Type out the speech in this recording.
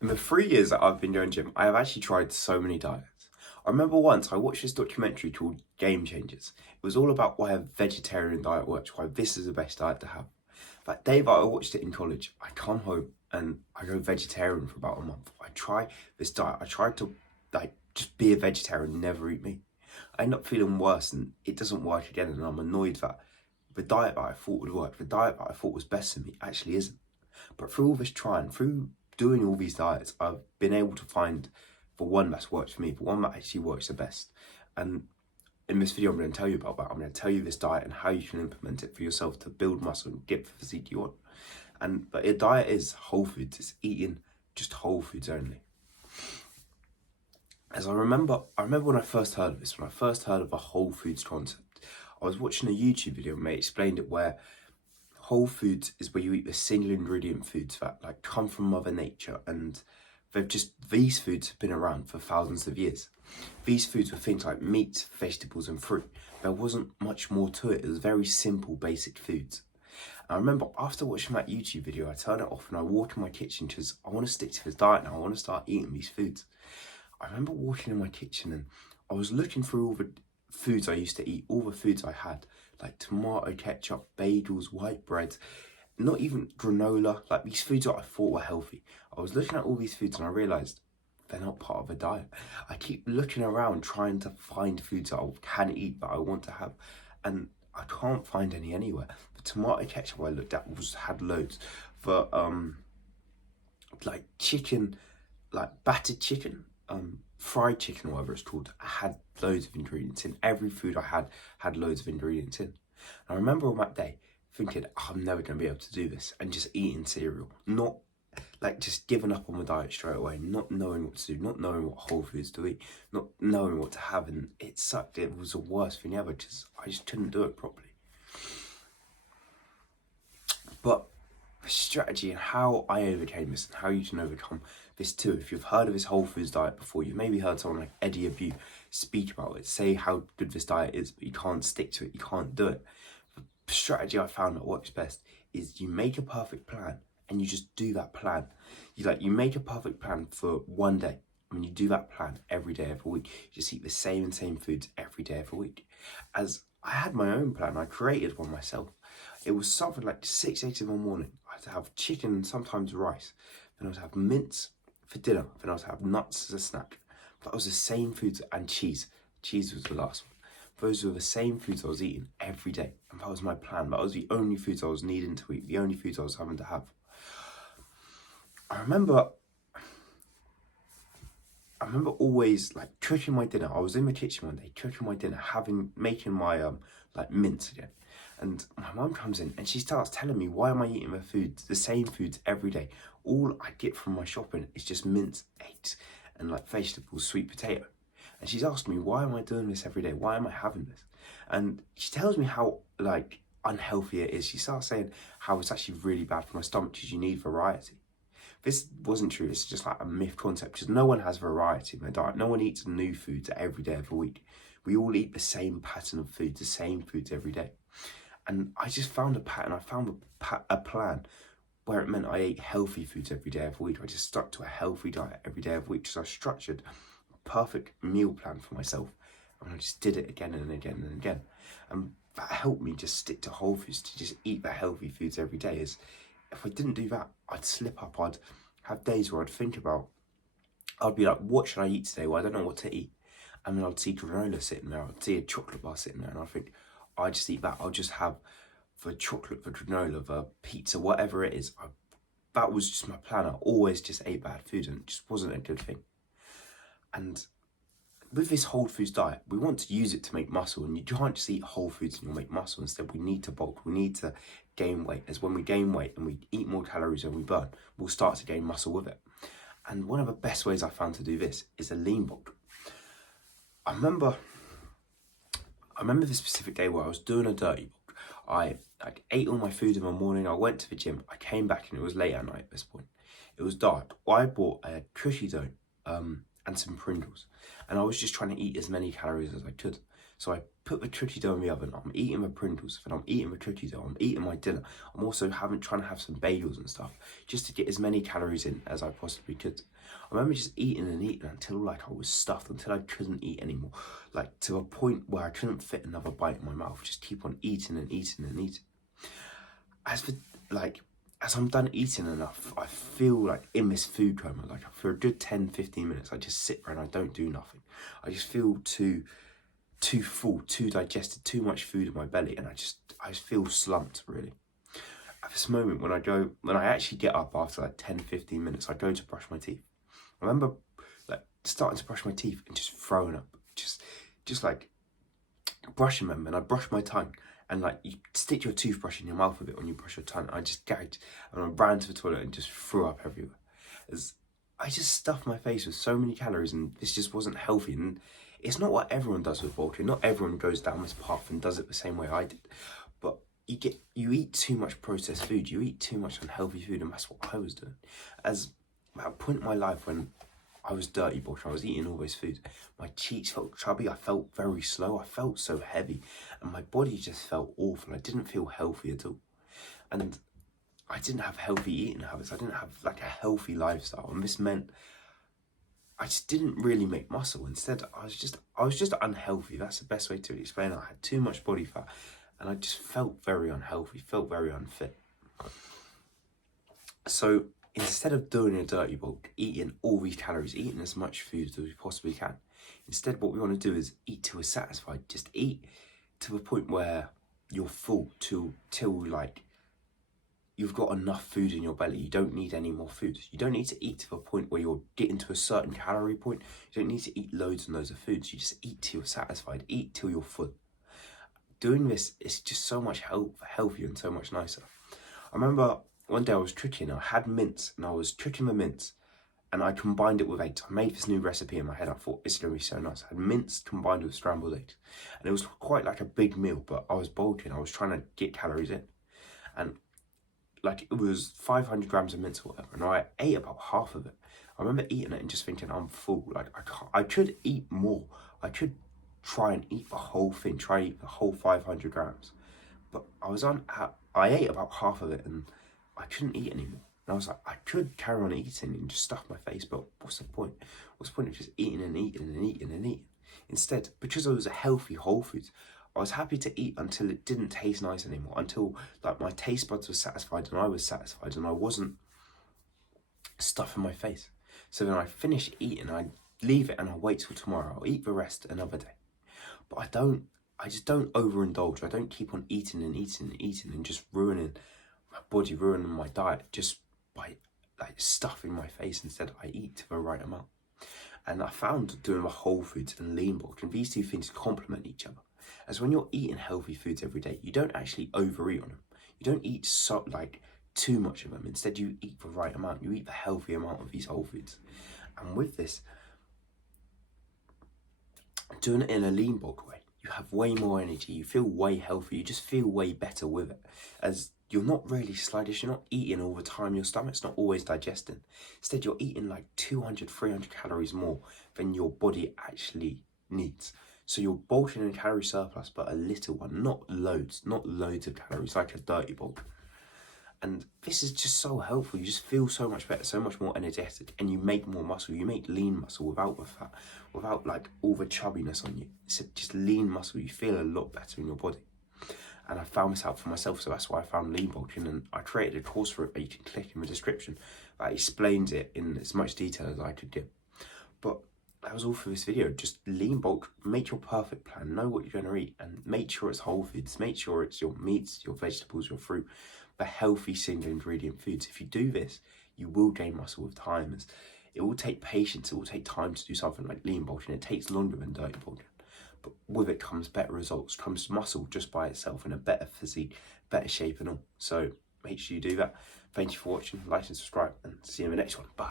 In the 3 years that I've been going gym, I have actually tried so many diets. I remember once I watched this documentary called Game Changers. It was all about why a vegetarian diet works, why this is the best diet to have. That day that I watched it in college, I come home and I go vegetarian for about a month. I try this diet. I tried to just be a vegetarian, never eat meat. I end up feeling worse and it doesn't work again, and I'm annoyed that the diet that I thought would work, the diet that I thought was best for me actually isn't. But through all this trying, through doing all these diets, I've been able to find the one that's worked for me, the one that actually works the best. And in this video, I'm going to tell you about that. I'm going to tell you this diet and how you can implement it for yourself to build muscle and get the physique you want. But a diet is whole foods. It's eating just whole foods only. As I remember when I first heard of this, when I first heard of the whole foods concept, I was watching a YouTube video and they explained it where whole foods is where you eat the single ingredient foods that come from Mother Nature, and these foods have been around for thousands of years. These foods were things like meat, vegetables and fruit. There wasn't much more to it. It was very simple, basic foods. And I remember after watching that YouTube video, I turned it off and I walked in my kitchen because I want to stick to this diet now. I want to start eating these foods. I remember walking in my kitchen and I was looking through all the foods I used to eat, all the foods I had, like tomato ketchup, bagels, white bread, not even granola, like these foods that I thought were healthy. I was looking at all these foods and I realised they're not part of a diet. I keep looking around trying to find foods that I can eat, that I want to have, and I can't find any anywhere. The tomato ketchup I looked at had loads. For chicken, like battered chicken, fried chicken, or whatever it's called, I had loads of ingredients in. Every food I had loads of ingredients in. And I remember on that day thinking, I'm never going to be able to do this, and just eating cereal, not just giving up on the diet straight away, not knowing what to do, not knowing what whole foods to eat, not knowing what to have, and it sucked. It was the worst thing ever because I just couldn't do it properly. But the strategy and how I overcame this and how you can overcome this too. If you've heard of this whole foods diet before, you've maybe heard someone like Eddie Abu speak about it, say how good this diet is, but you can't stick to it, you can't do it. The strategy I found that works best is you make a perfect plan and you just do that plan. You make a perfect plan for one day. When you do that plan every day of the week, you just eat the same foods every day of the week. As I had my own plan, I created one myself. It was something like 6, 8 in the morning. I had to have chicken and sometimes rice. Then I would have mince for dinner. Then I would have nuts as a snack. That was the same foods, and cheese. Cheese was the last one. Those were the same foods I was eating every day. And that was my plan. That was the only foods I was needing to eat, the only foods I was having to have. I remember always cooking my dinner. I was in the kitchen one day cooking my dinner, making my mince again. And my mum comes in and she starts telling me, why am I eating the same foods every day? All I get from my shopping is just mince, eggs, and vegetables, sweet potato. And she's asked me, why am I doing this every day? Why am I having this? And she tells me how unhealthy it is. She starts saying how it's actually really bad for my stomach because you need variety. This wasn't true. It's just a myth concept because no one has variety in their diet. No one eats new foods every day of the week. We all eat the same pattern of foods, the same foods every day. And I just found a pattern. I found a plan where it meant I ate healthy foods every day of the week. I just stuck to a healthy diet every day of the week. So I structured a perfect meal plan for myself. And I just did it again and again and again. And that helped me just stick to whole foods, to just eat the healthy foods every day. If I didn't do that, I'd slip up. I'd have days where I'd be like, what should I eat today? Well, I don't know what to eat. And then I'd see granola sitting there. I'd see a chocolate bar sitting there. And I think, I just eat that. I'll just have the chocolate, the granola, the pizza, whatever it is. That was just my plan. I always just ate bad food and it just wasn't a good thing. And with this whole foods diet, we want to use it to make muscle, and you can't just eat whole foods and you'll make muscle. Instead, we need to bulk. We need to gain weight, as when we gain weight and we eat more calories than we burn, we'll start to gain muscle with it. And one of the best ways I found to do this is a lean bulk. I remember this specific day where I was doing a dirty bulk. I ate all my food in the morning. I went to the gym. I came back and it was late at night at this point. It was dark. I bought a cookie dough and some Pringles. And I was just trying to eat as many calories as I could. So I put the cookie dough in the oven, I'm eating my Pringles, then I'm eating the cookie dough, I'm eating my dinner. I'm also trying to have some bagels and stuff, just to get as many calories in as I possibly could. I remember just eating and eating until like I was stuffed, until I couldn't eat anymore. Like to a point where I couldn't fit another bite in my mouth, just keep on eating and eating and eating. As for like, as I'm done eating enough, I feel like in this food coma, like for a good 10-15 minutes, I just sit there and I don't do nothing. I just feel too full, too digested, too much food in my belly, and I just feel slumped really. At this moment when I actually get up after like 10-15 minutes, I go to brush my teeth. I remember like starting to brush my teeth and just throwing up, just like brushing them, and I brush my tongue, and like you stick your toothbrush in your mouth a bit when you brush your tongue. I just gagged and I ran to the toilet and just threw up everywhere. As I just stuffed my face with so many calories, and this just wasn't healthy. And it's not what everyone does with bulking. Not everyone goes down this path and does it the same way I did. But you eat too much processed food, you eat too much unhealthy food, and that's what I was doing. As at a point in my life when I was dirty bulking, I was eating all those foods, my cheeks felt chubby, I felt very slow, I felt so heavy, and my body just felt awful. I didn't feel healthy at all. And I didn't have healthy eating habits, I didn't have like a healthy lifestyle, and this meant I just didn't really make muscle. Instead, I was just unhealthy. That's the best way to explain it. I had too much body fat, and I just felt very unhealthy, felt very unfit. So instead of doing a dirty bulk, eating all these calories, eating as much food as we possibly can, instead what we want to do is eat till we're satisfied. Just eat to the point where you're full till like you've got enough food in your belly. You don't need any more food. You don't need to eat to the point where you're getting to a certain calorie point. You don't need to eat loads and loads of foods. You just eat till you're satisfied. Eat till you're full. Doing this is just so much healthier and so much nicer. I remember one day I was tricking. I had mince, and I was tricking the mince, and I combined it with eggs. I made this new recipe in my head. I thought it's going to be so nice. I had mince combined with scrambled eggs, and it was quite like a big meal, but I was bulking. I was trying to get calories in, and like it was 500 grams of mince or whatever, and I ate about half of it. I remember eating it and just thinking, I'm full. Like I could eat more. I could try and eat the whole thing, try and eat the whole 500 grams. But I ate about half of it and I couldn't eat anymore. And I was like, I could carry on eating and just stuff my face, but what's the point? What's the point of just eating and eating and eating and eating? Instead, because I was a healthy whole food, I was happy to eat until it didn't taste nice anymore, until like my taste buds were satisfied and I was satisfied and I wasn't stuffing my face. So then I finish eating, I leave it and I wait till tomorrow. I'll eat the rest another day. But I just don't overindulge. I don't keep on eating and eating and eating and just ruining my body, ruining my diet just by like stuffing my face. Instead, I eat to the right amount. And I found doing the whole foods and lean bulking, these two things complement each other. As when you're eating healthy foods every day, you don't actually overeat on them. You don't eat too much of them. Instead, you eat the right amount. You eat the healthy amount of these whole foods. And with this, doing it in a lean bulk way, you have way more energy. You feel way healthy. You just feel way better with it. As you're not really sluggish. You're not eating all the time. Your stomach's not always digesting. Instead, you're eating like 200, 300 calories more than your body actually needs. So you're bulking in a calorie surplus, but a little one, not loads of calories like a dirty bulk. And this is just so helpful. You just feel so much better, so much more energetic, and you make more muscle. You make lean muscle without the fat, without like all the chubbiness on you. It's just lean muscle. You feel a lot better in your body. And I found this out for myself, so that's why I found lean bulking, and I created a course for it that you can click in the description that explains it in as much detail as I could give. But that was all for this video. Just lean bulk, make your perfect plan, know what you're going to eat, and make sure it's whole foods, make sure it's your meats, your vegetables, your fruit, the healthy single ingredient foods. If you do this, you will gain muscle with time. It will take patience, it will take time to do something like lean bulking. It takes longer than dirty bulking. But with it comes better results, comes muscle just by itself in a better physique, better shape and all. So make sure you do that. Thank you for watching, like and subscribe, and see you in the next one. Bye.